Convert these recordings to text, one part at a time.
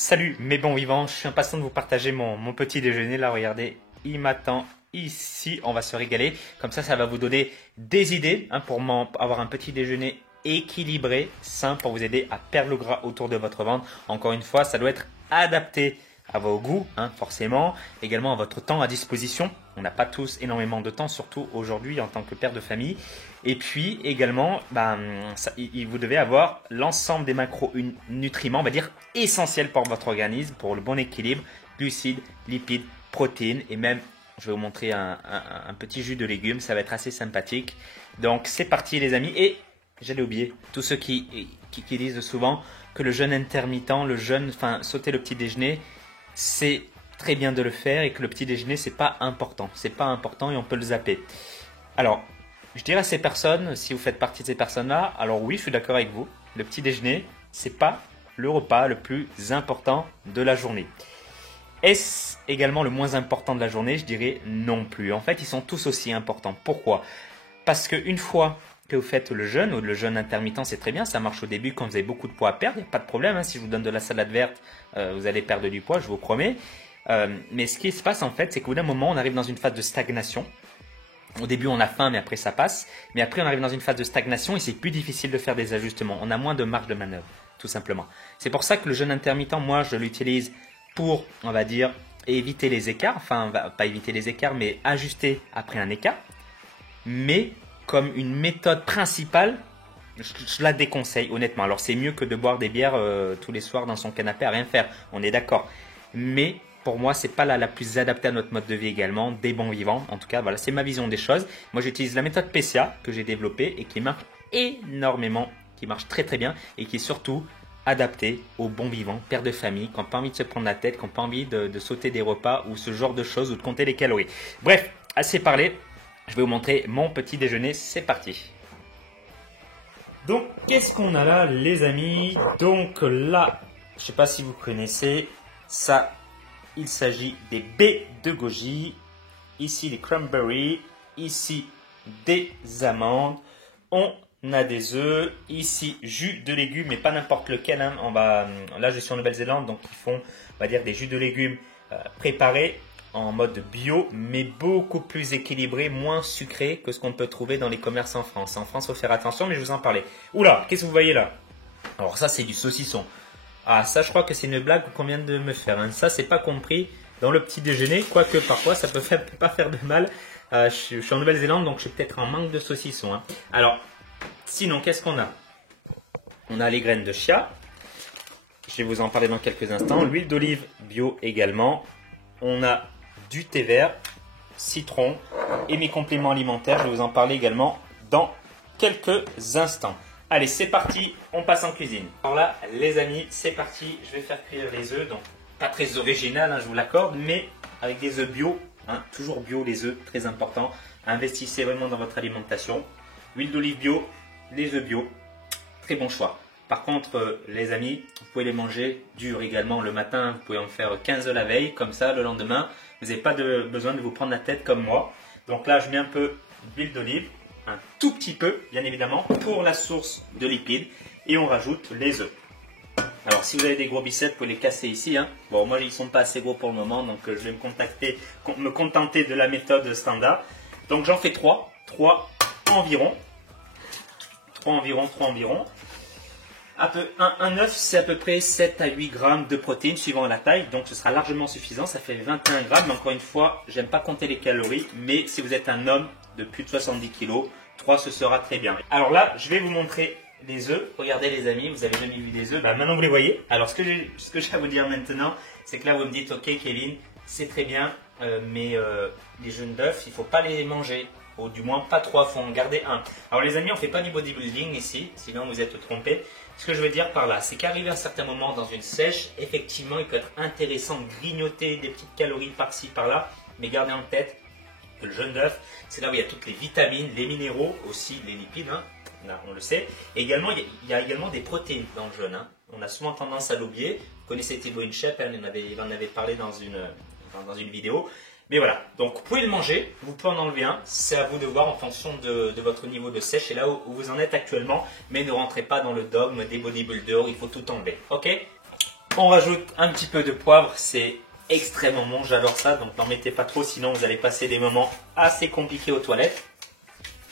Salut mes bons vivants, je suis impatient de vous partager mon petit déjeuner. Là, regardez, il m'attend ici, on va se régaler. Comme ça va vous donner des idées pour avoir un petit déjeuner équilibré, sain pour vous aider à perdre le gras autour de votre ventre. Encore une fois, ça doit être adapté à vos goûts, forcément, également à votre temps à disposition. On n'a pas tous énormément de temps, surtout aujourd'hui en tant que père de famille. Et puis également, vous devez avoir l'ensemble des macronutriments, on va dire essentiels pour votre organisme, pour le bon équilibre, glucides, lipides, protéines et même, je vais vous montrer un petit jus de légumes, ça va être assez sympathique. Donc c'est parti les amis. Et j'allais oublier, tous ceux qui disent souvent que le jeûne intermittent, sauter le petit déjeuner, c'est très bien de le faire et que le petit déjeuner, c'est pas important. C'est pas important et on peut le zapper. Alors, je dirais à ces personnes, si vous faites partie de ces personnes-là, alors oui, je suis d'accord avec vous. Le petit déjeuner, c'est pas le repas le plus important de la journée. Est-ce également le moins important de la journée? Je dirais non plus. En fait, ils sont tous aussi importants. Pourquoi? Parce qu'une fois que vous faites le jeûne, ou le jeûne intermittent, c'est très bien, ça marche au début quand vous avez beaucoup de poids à perdre, il n'y a pas de problème. Si je vous donne de la salade verte, vous allez perdre du poids, je vous promets. Mais ce qui se passe en fait, c'est qu'au bout d'un moment, on arrive dans une phase de stagnation. Au début, on a faim, mais après, ça passe. Mais après, on arrive dans une phase de stagnation et c'est plus difficile de faire des ajustements. On a moins de marge de manœuvre, tout simplement. C'est pour ça que le jeûne intermittent, moi, je l'utilise pour, on va dire, éviter les écarts. Enfin, pas éviter les écarts, mais ajuster après un écart. Mais comme une méthode principale, je la déconseille, honnêtement. Alors, c'est mieux que de boire des bières tous les soirs dans son canapé à rien faire. On est d'accord. Mais pour moi, c'est pas la plus adaptée à notre mode de vie également, des bons vivants. En tout cas, voilà, c'est ma vision des choses. Moi, j'utilise la méthode PCA que j'ai développée et qui marche énormément, qui marche très très bien et qui est surtout adaptée aux bons vivants, pères de famille, qui n'ont pas envie de se prendre la tête, qui n'ont pas envie de sauter des repas ou ce genre de choses ou de compter les calories. Bref, assez parlé. Je vais vous montrer mon petit déjeuner. C'est parti. Donc, qu'est-ce qu'on a là, les amis? Donc là, je ne sais pas si vous connaissez ça. Il s'agit des baies de goji, ici des cranberries, ici des amandes, on a des œufs, ici jus de légumes, mais pas n'importe lequel. Là, je suis en Nouvelle-Zélande, donc ils font, on va dire, des jus de légumes préparés en mode bio, mais beaucoup plus équilibré, moins sucré que ce qu'on peut trouver dans les commerces en France. En France, il faut faire attention, mais je vous en parlais. Oula, qu'est-ce que vous voyez là? Alors ça, c'est du saucisson. Ah, ça, je crois que c'est une blague qu'on vient de me faire. Ça, c'est pas compris dans le petit déjeuner, quoique parfois, ça peut pas faire de mal. Je suis en Nouvelle-Zélande, donc je suis peut-être en manque de saucisson. Alors, sinon, qu'est-ce qu'on a? On a les graines de chia. Je vais vous en parler dans quelques instants. L'huile d'olive bio également. On a du thé vert, citron et mes compléments alimentaires. Je vais vous en parler également dans quelques instants. Allez, c'est parti, on passe en cuisine. Alors là, les amis, c'est parti. Je vais faire cuire les œufs. Donc, pas très original, je vous l'accorde, mais avec des œufs bio. Toujours bio, les œufs, très important. Investissez vraiment dans votre alimentation. Huile d'olive bio, les œufs bio, très bon choix. Par contre, les amis, vous pouvez les manger durs également le matin. Vous pouvez en faire 15 la veille, comme ça, le lendemain. Vous n'avez pas besoin de vous prendre la tête comme moi. Donc là, je mets un peu d'huile d'olive, un tout petit peu, bien évidemment, pour la source de lipides. Et on rajoute les œufs. Alors, si vous avez des gros biceps, vous pouvez les casser ici. Bon, moi, ils ne sont pas assez gros pour le moment, donc je vais me contenter de la méthode standard. Donc, j'en fais 3 environ. 3 environ. Un œuf, c'est à peu près 7 à 8 grammes de protéines suivant la taille. Donc, ce sera largement suffisant. Ça fait 21 grammes. Mais encore une fois, j'aime pas compter les calories. Mais si vous êtes un homme de plus de 70 kg, 3, ce sera très bien. Alors là, je vais vous montrer les œufs. Regardez les amis, vous avez jamais vu des œufs. Maintenant, vous les voyez. Alors, ce que j'ai à vous dire maintenant, c'est que là, vous me dites, ok Kevin, c'est très bien. Mais les jaunes d'œufs, il ne faut pas les manger. Ou du moins pas 3, il faut en garder un. Alors les amis, on ne fait pas du bodybuilding ici, sinon vous êtes trompés. Ce que je veux dire par là, c'est qu'arrivé à un certain moment dans une sèche, effectivement, il peut être intéressant de grignoter des petites calories par-ci, par-là, mais gardez en tête que le jaune d'œuf, c'est là où il y a toutes les vitamines, les minéraux, aussi les lipides, là, on le sait. Et également, il y a également des protéines dans le jaune. On a souvent tendance à l'oublier. Vous connaissez Thibaut Inchep, il en avait parlé dans une vidéo. Mais voilà, donc vous pouvez le manger, vous pouvez en enlever un, c'est à vous de voir en fonction de votre niveau de sèche et là où vous en êtes actuellement, mais ne rentrez pas dans le dogme des bodybuilders, il faut tout enlever, ok? On rajoute un petit peu de poivre, c'est extrêmement bon, j'adore ça, donc n'en mettez pas trop, sinon vous allez passer des moments assez compliqués aux toilettes.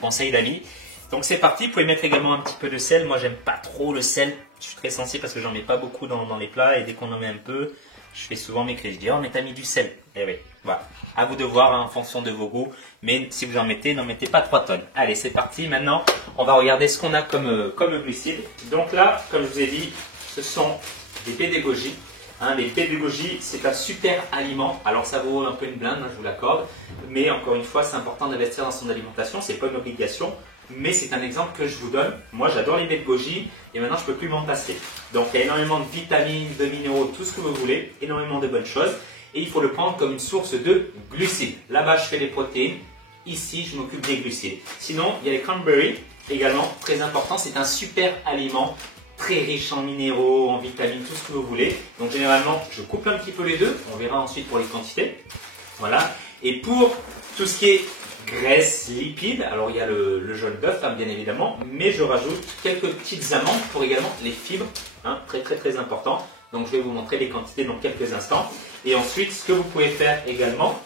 Conseil d'amis. Donc c'est parti, vous pouvez mettre également un petit peu de sel. Moi j'aime pas trop le sel, je suis très sensible parce que j'en mets pas beaucoup dans les plats et dès qu'on en met un peu, je fais souvent mes crises. Je dis oh mais t'as mis du sel. Eh oui, voilà. À vous de voir hein, en fonction de vos goûts, mais si vous en mettez, n'en mettez pas 3 tonnes. Allez c'est parti, maintenant on va regarder ce qu'on a comme glucides. Donc là, comme je vous ai dit, ce sont des baies de goji. Hein, les baies de goji, c'est un super aliment. Alors ça vaut un peu une blinde, hein, je vous l'accorde. Mais encore une fois, c'est important d'investir dans son alimentation. C'est pas une obligation, mais c'est un exemple que je vous donne. Moi, j'adore les baies de goji et maintenant, je peux plus m'en passer. Donc, il y a énormément de vitamines, de minéraux, tout ce que vous voulez, énormément de bonnes choses. Et il faut le prendre comme une source de glucides. Là-bas, je fais les protéines. Ici, je m'occupe des glucides. Sinon, il y a les cranberries également, très important. C'est un super aliment. Très riche en minéraux, en vitamines, tout ce que vous voulez. Donc généralement, je coupe un petit peu les deux. On verra ensuite pour les quantités. Voilà. Et pour tout ce qui est graisse, lipides, alors il y a le jaune d'œuf, hein, bien évidemment, mais je rajoute quelques petites amandes pour également les fibres. Hein, très important. Donc je vais vous montrer les quantités dans quelques instants. Et ensuite, ce que vous pouvez faire également,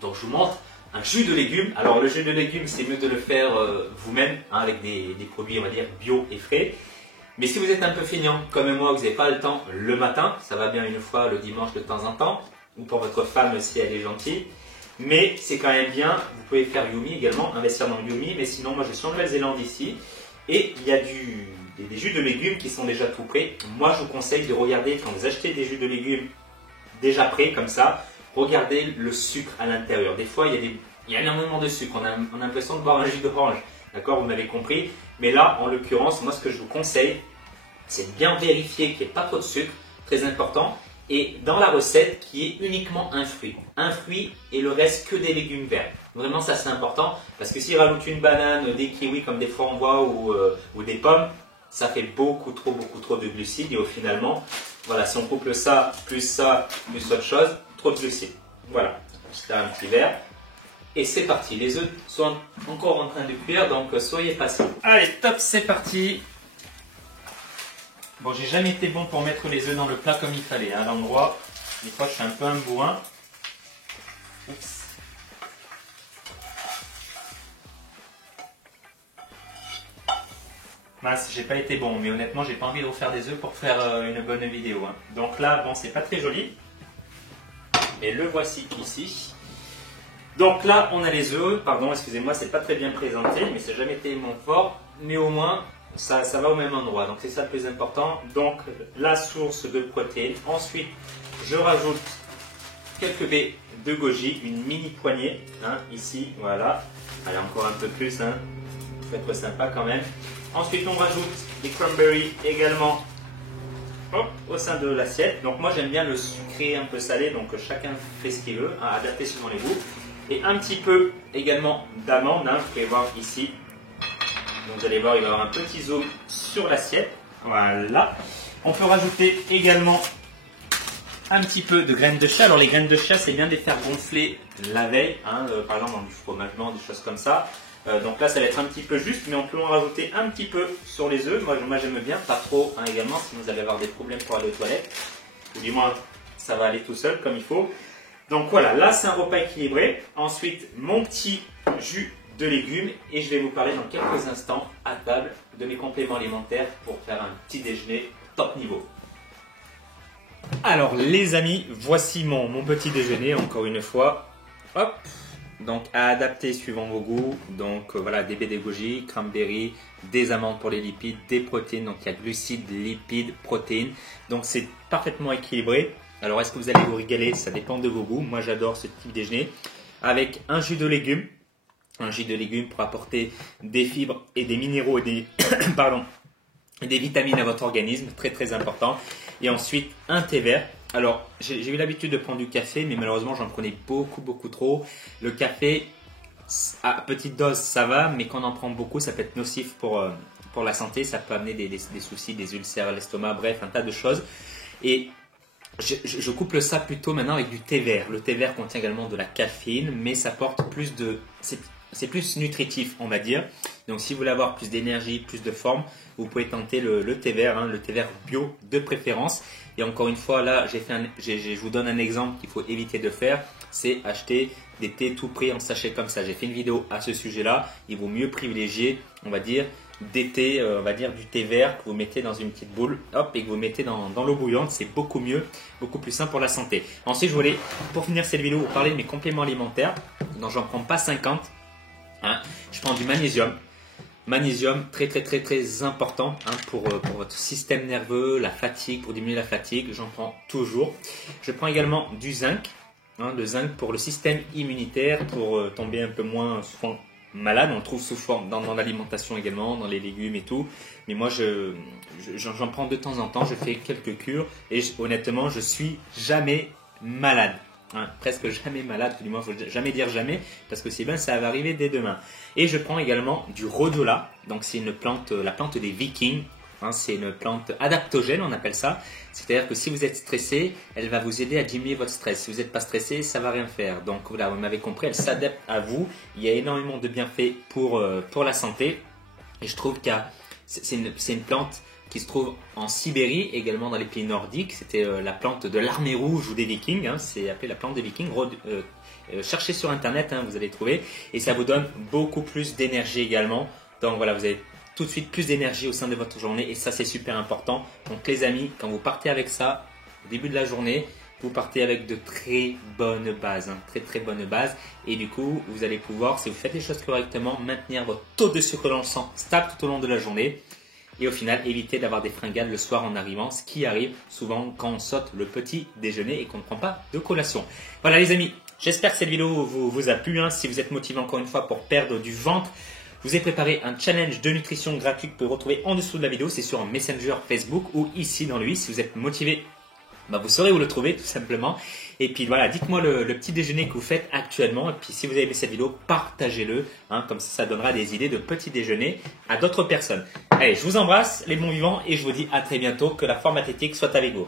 donc je vous montre un jus de légumes. Alors le jus de légumes, c'est mieux de le faire vous-même, hein, avec des produits, on va dire, bio et frais. Mais si vous êtes un peu feignant, comme moi, vous n'avez pas le temps le matin, ça va bien une fois le dimanche de temps en temps, ou pour votre femme si elle est gentille, mais c'est quand même bien, vous pouvez faire Yumi également, investir dans le Yumi, mais sinon moi je suis en Nouvelle-Zélande ici, et il y a des jus de légumes qui sont déjà tout prêts. Moi je vous conseille de regarder, quand vous achetez des jus de légumes déjà prêts comme ça, regardez le sucre à l'intérieur. Des fois il y a énormément de sucre, on a l'impression de boire un jus d'orange. D'accord, vous m'avez compris. Mais là, en l'occurrence, moi, ce que je vous conseille, c'est de bien vérifier qu'il n'y ait pas trop de sucre, très important. Et dans la recette, qui est uniquement un fruit. Un fruit et le reste que des légumes verts. Vraiment, ça, c'est important. Parce que s'il rajoute une banane, des kiwis comme des frambois ou des pommes, ça fait beaucoup trop de glucides. Et au finalement, voilà, si on couple ça, plus autre chose, trop de glucides. Voilà, c'est un petit verre. Et c'est parti, les œufs sont encore en train de cuire, donc soyez patients. Allez, top, c'est parti. Bon, j'ai jamais été bon pour mettre les œufs dans le plat comme il fallait. À l'endroit, des fois je suis un peu un bourrin. Oups. Mince, j'ai pas été bon, mais honnêtement, j'ai pas envie de refaire des œufs pour faire une bonne vidéo. Hein. Donc là, bon, c'est pas très joli. Mais le voici ici. Donc là, on a les œufs. Pardon, excusez-moi, c'est pas très bien présenté, mais ça n'a jamais été mon fort. Mais au moins, ça va au même endroit. Donc c'est ça le plus important. Donc la source de protéines. Ensuite, je rajoute quelques baies de goji, une mini poignée, hein, ici, voilà. Allez, encore un peu plus, hein. Faut être sympa quand même. Ensuite, on rajoute les cranberries également. Hop, au sein de l'assiette. Donc moi j'aime bien le sucré un peu salé, donc chacun fait ce qu'il veut, hein, adapté selon les goûts. Et un petit peu également d'amandes, hein, vous pouvez voir ici. Donc vous allez voir, il va y avoir un petit zoom sur l'assiette. Voilà. On peut rajouter également un petit peu de graines de chia. Alors les graines de chia, c'est bien de les faire gonfler la veille, hein, par exemple dans du fromage blanc, des choses comme ça. Donc là, ça va être un petit peu juste, mais on peut en rajouter un petit peu sur les œufs. Moi j'aime bien, pas trop hein, également, sinon vous allez avoir des problèmes pour aller aux toilettes. Ou du moins, ça va aller tout seul comme il faut. Donc voilà, là c'est un repas équilibré. Ensuite, mon petit jus de légumes. Et je vais vous parler dans quelques instants à table de mes compléments alimentaires pour faire un petit déjeuner top niveau. Alors les amis, voici mon petit déjeuner encore une fois. Hop. Donc à adapter suivant vos goûts. Donc voilà, des baies de goji, cranberry, des amandes pour les lipides, des protéines. Donc il y a glucides, lipides, protéines. Donc c'est parfaitement équilibré. Alors est-ce que vous allez vous régaler? Ça dépend de vos goûts. Moi j'adore ce type de déjeuner. Avec un jus de légumes. Un jus de légumes pour apporter des fibres et des minéraux et des, pardon, des vitamines à votre organisme. Très très important. Et ensuite un thé vert. Alors, j'ai eu l'habitude de prendre du café, mais malheureusement, j'en prenais beaucoup trop. Le café, à petite dose, ça va, mais quand on en prend beaucoup, ça peut être nocif pour la santé. Ça peut amener des soucis, des ulcères à l'estomac, bref, un tas de choses. Et je couple ça plutôt maintenant avec du thé vert. Le thé vert contient également de la caféine, mais ça apporte plus de... c'est plus nutritif, on va dire. Donc, si vous voulez avoir plus d'énergie, plus de forme, vous pouvez tenter le thé vert, hein, le thé vert bio de préférence. Et encore une fois, là, je vous donne un exemple qu'il faut éviter de faire, c'est acheter des thés tout prix en sachet comme ça. J'ai fait une vidéo à ce sujet-là. Il vaut mieux privilégier, on va dire, des thés, on va dire du thé vert que vous mettez dans une petite boule, hop, et que vous mettez dans l'eau bouillante. C'est beaucoup mieux, beaucoup plus sain pour la santé. Ensuite, je voulais, pour finir cette vidéo, vous parler de mes compléments alimentaires. Donc, j'en prends pas 50. Hein. Je prends du magnésium. Magnésium, très important, hein, pour votre système nerveux, la fatigue, pour diminuer la fatigue, j'en prends toujours. Je prends également du zinc, hein, le zinc pour le système immunitaire, pour tomber un peu moins souvent malade. On le trouve souvent dans l'alimentation également, dans les légumes et tout. Mais moi, j'en prends de temps en temps, je fais quelques cures et honnêtement, je suis jamais malade. Hein, presque jamais malade, du moins il ne faut jamais dire jamais, parce que c'est bien, ça va arriver dès demain. Et je prends également du rhodiola, donc c'est une plante, la plante des Vikings, hein, c'est une plante adaptogène, on appelle ça. C'est-à-dire que si vous êtes stressé, elle va vous aider à diminuer votre stress. Si vous n'êtes pas stressé, ça ne va rien faire. Donc voilà, vous m'avez compris, elle s'adapte à vous. Il y a énormément de bienfaits pour la santé. Et je trouve que c'est une plante qui se trouve en Sibérie, également dans les pays nordiques. C'était la plante de l'armée rouge ou des Vikings, hein, c'est appelé la plante des Vikings. Cherchez sur internet, hein, vous allez trouver, et ça vous donne beaucoup plus d'énergie également. Donc voilà, vous avez tout de suite plus d'énergie au sein de votre journée, et ça c'est super important. Donc les amis, quand vous partez avec ça au début de la journée, vous partez avec de très bonnes bases, hein, très bonnes bases, et du coup vous allez pouvoir, si vous faites les choses correctement, maintenir votre taux de sucre dans le sang stable tout au long de la journée. Et au final, éviter d'avoir des fringales le soir en arrivant, ce qui arrive souvent quand on saute le petit déjeuner et qu'on ne prend pas de collation. Voilà les amis, j'espère que cette vidéo vous a plu. Hein. Si vous êtes motivé encore une fois pour perdre du ventre, je vous ai préparé un challenge de nutrition gratuit que vous pouvez retrouver en dessous de la vidéo. C'est sur un Messenger Facebook ou ici dans lui. Si vous êtes motivé, vous saurez où le trouver tout simplement. Et puis voilà, dites-moi le petit déjeuner que vous faites actuellement. Et puis si vous avez aimé cette vidéo, partagez-le. Hein, comme ça donnera des idées de petit déjeuner à d'autres personnes. Allez, je vous embrasse les bons vivants et je vous dis à très bientôt. Que la forme athlétique soit avec vous.